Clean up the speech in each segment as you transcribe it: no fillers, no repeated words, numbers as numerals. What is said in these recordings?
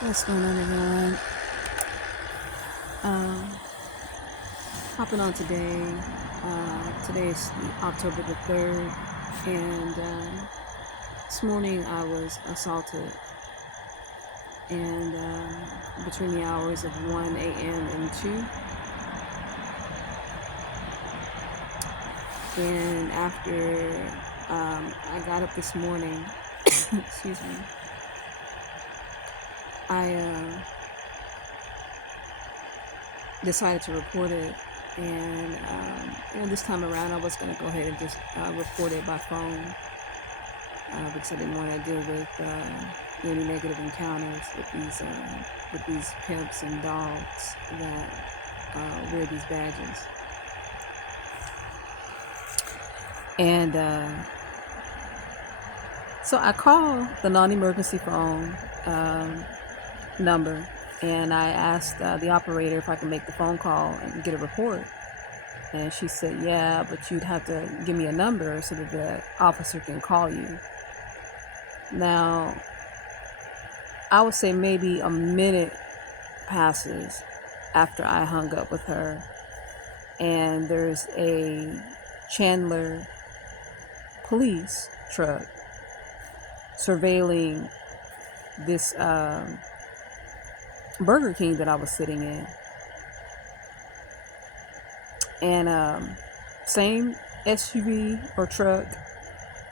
What's going on, everyone? Um, Hopping on today. Today is October the 3rd, and this morning I was assaulted, and between the hours of 1 a.m. and 2. And after I got up this morning, excuse me, I decided to report it. And this time around, I was going to go ahead and just report it by phone because I didn't want to deal with any negative encounters with these pimps and dogs that wear these badges. And so I called the non-emergency phone number, and I asked the operator if I could make the phone call and get a report. And she said, yeah, but you'd have to give me a number so that the officer can call you. Now, I would say maybe a minute passes after I hung up with her, and there's a Chandler police truck surveilling this Burger King that I was sitting in. And same SUV or truck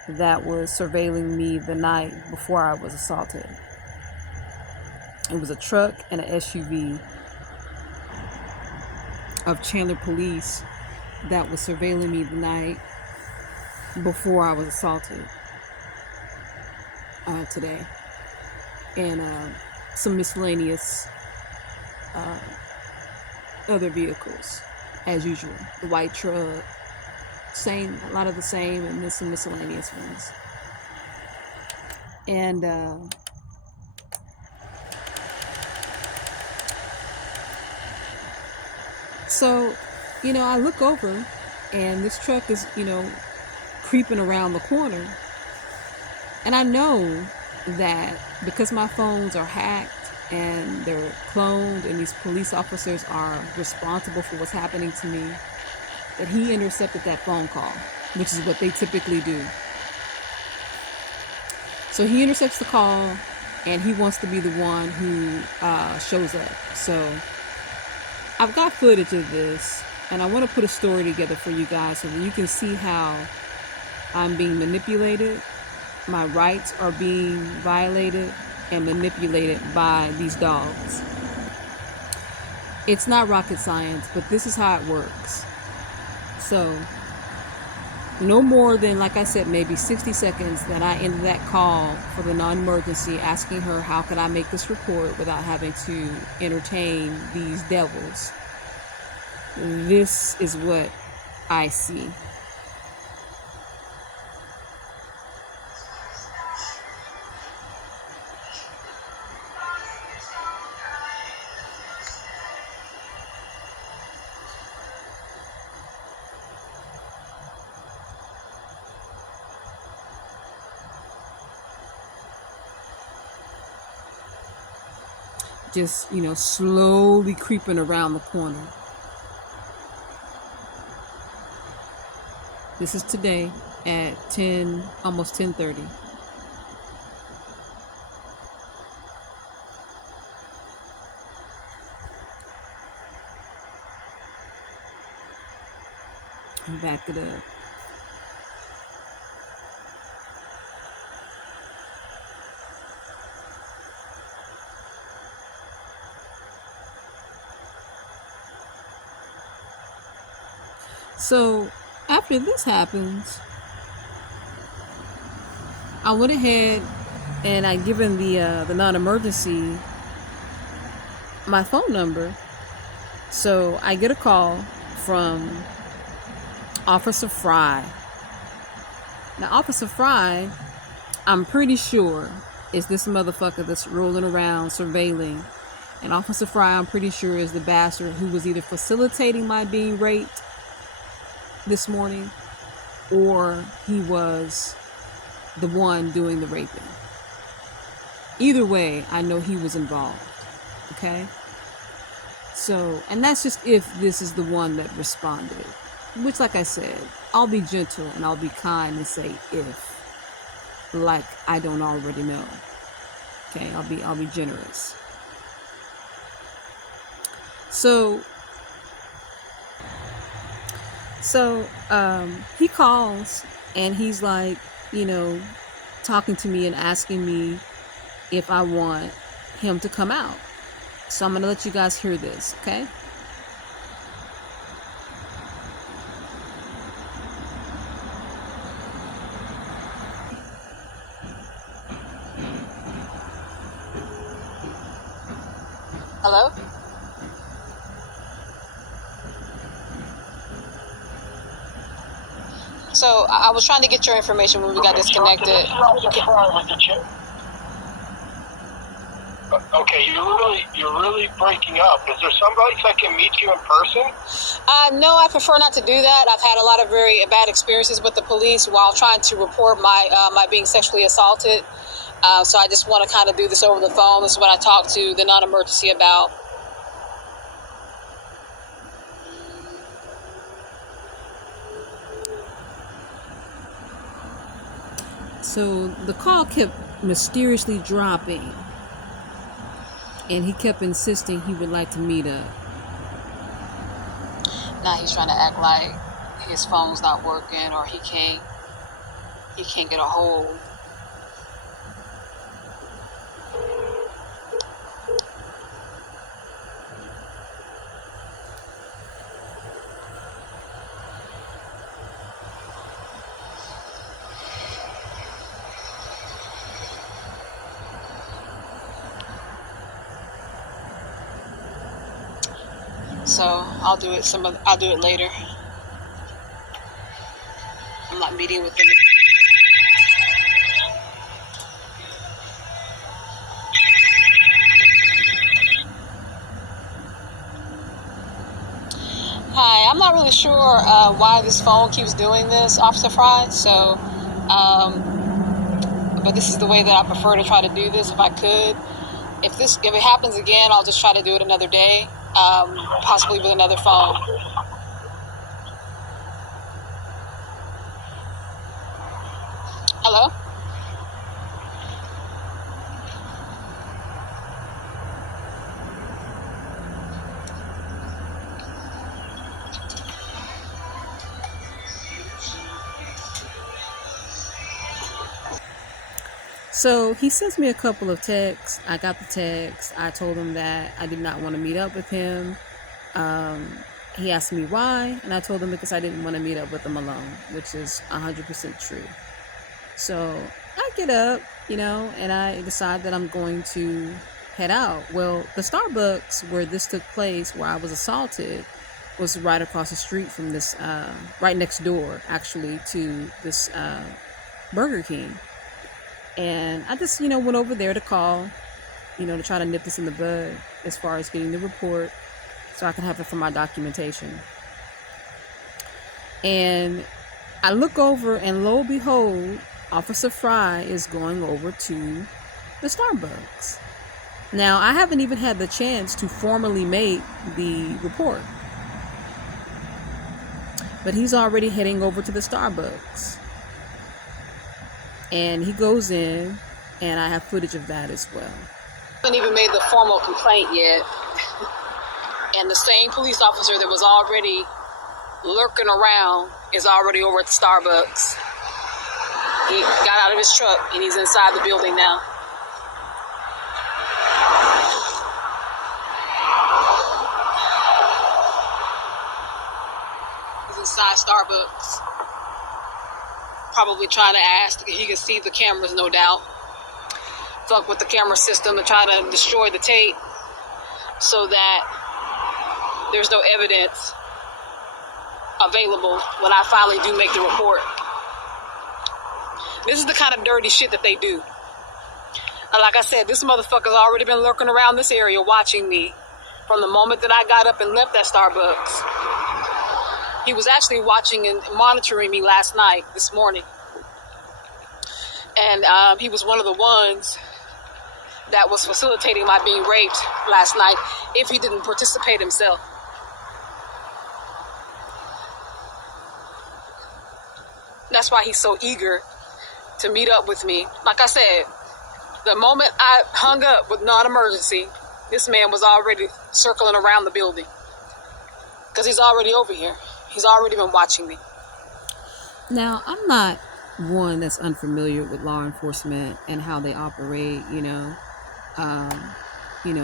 that was surveilling me the night before I was assaulted. It was a truck and an SUV of Chandler police that was surveilling me the night before I was assaulted today. And some miscellaneous other vehicles, as usual. The white truck, a lot of the same, and then some miscellaneous ones. And so, I look over, and this truck is, creeping around the corner. And I know that because my phones are hacked and they're cloned, and these police officers are responsible for what's happening to me, that he intercepted that phone call, which is what they typically do. So he intercepts the call, and he wants to be the one who shows up. So I've got footage of this, and I want to put a story together for you guys so that you can see how I'm being manipulated. My rights are being violated and manipulated by these dogs. It's not rocket science, but this is how it works. So no more than, like I said, maybe 60 seconds that I ended that call for the non-emergency, asking her how could I make this report without having to entertain these devils. This is what I see. Just, slowly creeping around the corner. This is today at almost 10:30. Back it up. So after this happens, I went ahead and I given the non-emergency my phone number. So I get a call from Officer Fry. Now, Officer Fry, I'm pretty sure, is this motherfucker that's rolling around surveilling. And Officer Fry, I'm pretty sure, is the bastard who was either facilitating my being raped this morning, or he was the one doing the raping. Either way, I know he was involved. Okay? So, and that's just if this is the one that responded. Which, like I said, I'll be gentle and I'll be kind and say if, like I don't already know. Okay, I'll be generous. So he calls and he's like, you know, talking to me and asking me if I want him to come out. So I'm gonna let you guys hear this, okay? Hello? So I was trying to get your information when we got disconnected. Okay, you're really breaking up. Is there somebody that can meet you in person? No, I prefer not to do that. I've had a lot of very bad experiences with the police while trying to report my being sexually assaulted. So I just want to kind of do this over the phone. This is what I talked to the non-emergency about. So the call kept mysteriously dropping, and he kept insisting he would like to meet up. Now he's trying to act like his phone's not working or he can't get a hold. So I'll do it later. I'm not meeting with him. Hi, I'm not really sure why this phone keeps doing this, Officer Fry. So, but this is the way that I prefer to try to do this if I could. If it happens again, I'll just try to do it another day, possibly with another phone. Hello? So he sends me a couple of texts. I got the text. I told him that I did not want to meet up with him. He asked me why, and I told him because I didn't want to meet up with him alone, which is 100% true. So I get up, and I decide that I'm going to head out. Well, the Starbucks where this took place, where I was assaulted, was right across the street from this, right next door, actually, to this Burger King. And I just, went over there to call, to try to nip this in the bud as far as getting the report so I can have it for my documentation. And I look over and lo and behold, Officer Fry is going over to the Starbucks. Now, I haven't even had the chance to formally make the report, but he's already heading over to the Starbucks. And he goes in, and I have footage of that as well. I haven't even made the formal complaint yet. And the same police officer that was already lurking around is already over at the Starbucks. He got out of his truck, and he's inside the building now. He's inside Starbucks. Probably trying to ask if he can see the cameras, no doubt. Fuck with the camera system and try to destroy the tape so that there's no evidence available when I finally do make the report. This is the kind of dirty shit that they do. And like I said, this motherfucker's already been lurking around this area watching me from the moment that I got up and left that Starbucks. He was actually watching and monitoring me last night, this morning. And he was one of the ones that was facilitating my being raped last night if he didn't participate himself. That's why he's so eager to meet up with me. Like I said, the moment I hung up with non-emergency, this man was already circling around the building. Because he's already over here. He's already been watching me. Now, I'm not one that's unfamiliar with law enforcement and how they operate,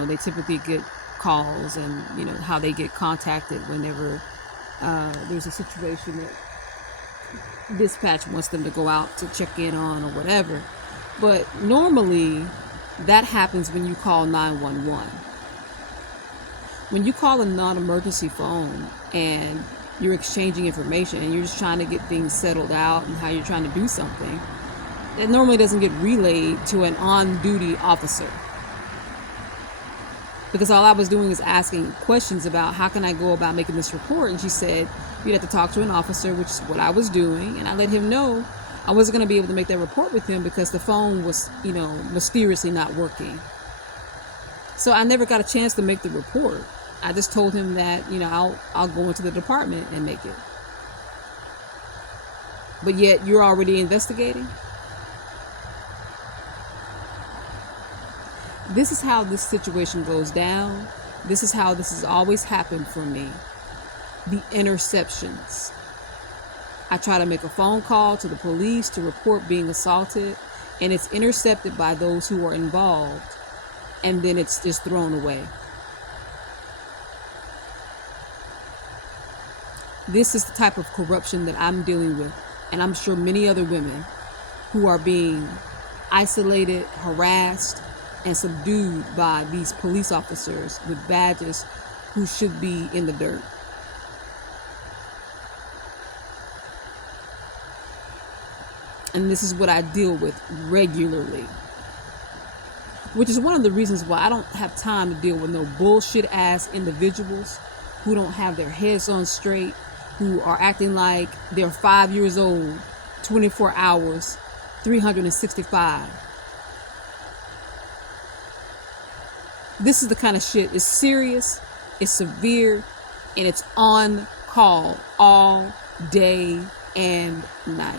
they typically get calls and, how they get contacted whenever there's a situation that dispatch wants them to go out to check in on or whatever. But normally that happens when you call 911. When you call a non-emergency phone and you're exchanging information and you're just trying to get things settled out and how you're trying to do something, that normally doesn't get relayed to an on-duty officer. Because all I was doing is asking questions about how can I go about making this report, and she said you'd have to talk to an officer, which is what I was doing, and I let him know I wasn't going to be able to make that report with him because the phone was, mysteriously not working. So I never got a chance to make the report. I just told him that, I'll go into the department and make it. But yet you're already investigating? This is how this situation goes down. This is how this has always happened for me. The interceptions. I try to make a phone call to the police to report being assaulted, and it's intercepted by those who are involved, and then it's just thrown away. This is the type of corruption that I'm dealing with, and I'm sure many other women who are being isolated, harassed, and subdued by these police officers with badges who should be in the dirt. And this is what I deal with regularly. Which is one of the reasons why I don't have time to deal with no bullshit ass individuals who don't have their heads on straight, who are acting like they're 5 years old, 24 hours, 365. This is the kind of shit. It's serious, it's severe, and it's on call all day and night.